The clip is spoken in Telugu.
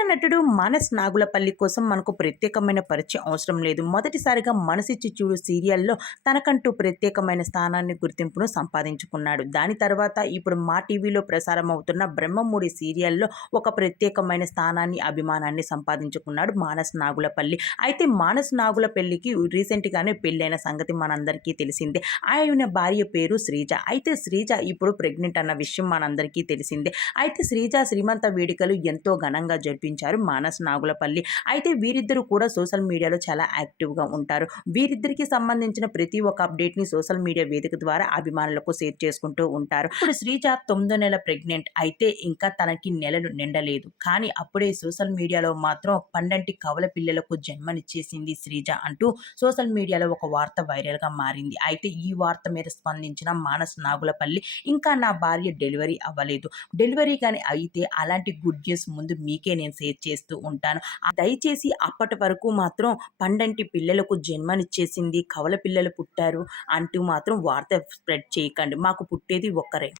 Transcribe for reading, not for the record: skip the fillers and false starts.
మలయాళ నటుడు మానస్ నాగులపల్లి కోసం మనకు ప్రత్యేకమైన పరిచయం అవసరం లేదు. మొదటిసారిగా 'మనసిచ్చి చూడు' సీరియల్‌లో తనకంటూ ప్రత్యేకమైన స్థానాన్ని, గుర్తింపును సంపాదించుకున్నాడు. దాని తర్వాత ఇప్పుడు మా టీవీలో ప్రసారమవుతున్న 'బ్రహ్మముడి' సీరియల్‌లో ఒక ప్రత్యేకమైన స్థానాన్ని, అభిమానాన్ని సంపాదించుకున్నాడు మానస్ నాగులపల్లి. అయితే మానస్ నాగులపల్లికి రీసెంట్‌గానే పెళ్ళైన సంగతి మనందరికీ తెలిసిందే. ఆయన భార్య పేరు శ్రీజ. అయితే శ్రీజ ఇప్పుడు ప్రెగ్నెంట్ అన్న విషయం మనందరికీ తెలిసిందే. అయితే శ్రీజ శ్రీమంత వేడుకలు ఎంతో ఘనంగా జరిపించారు మానస్ నాగులపల్లి. అయితే వీరిద్దరూ కూడా సోషల్ మీడియాలో చాలా యాక్టివ్‌గా ఉంటారు. వీరిద్దరికి సంబంధించిన ప్రతి ఒక్క అప్డేట్‌ని సోషల్ మీడియా వేదిక ద్వారా అభిమానులకు షేర్ చేసుకుంటూ ఉంటారు. ఇప్పుడు శ్రీజ 9వ నెల ప్రెగ్నెంట్ అయితే ఇంకా తనకి నెలలు నిండలేదు. కానీ అప్పుడే సోషల్ మీడియాలో మాత్రం పండంటి కవల పిల్లలకు జన్మనిచ్చేసింది శ్రీజ అంటూ సోషల్ మీడియాలో ఒక వార్త వైరల్‌గా మారింది. అయితే ఈ వార్త మీద స్పందించిన మానస్ నాగులపల్లి, ఇంకా నా భార్య డెలివరీ అవ్వలేదు. డెలివరీ గాని అయితే అలాంటి గుడ్ న్యూస్ ముందు మీకే నేను షేర్ చేస్తూ ఉంటాను. దయచేసి అప్పటి వరకు మాత్రం పండంటి పిల్లలకు జన్మనిచ్చేసింది, కవల పిల్లలు పుట్టారు అంటూ మాత్రం వార్త స్ప్రెడ్ చేయకండి. మాకు పుట్టేది ఒక్కరే.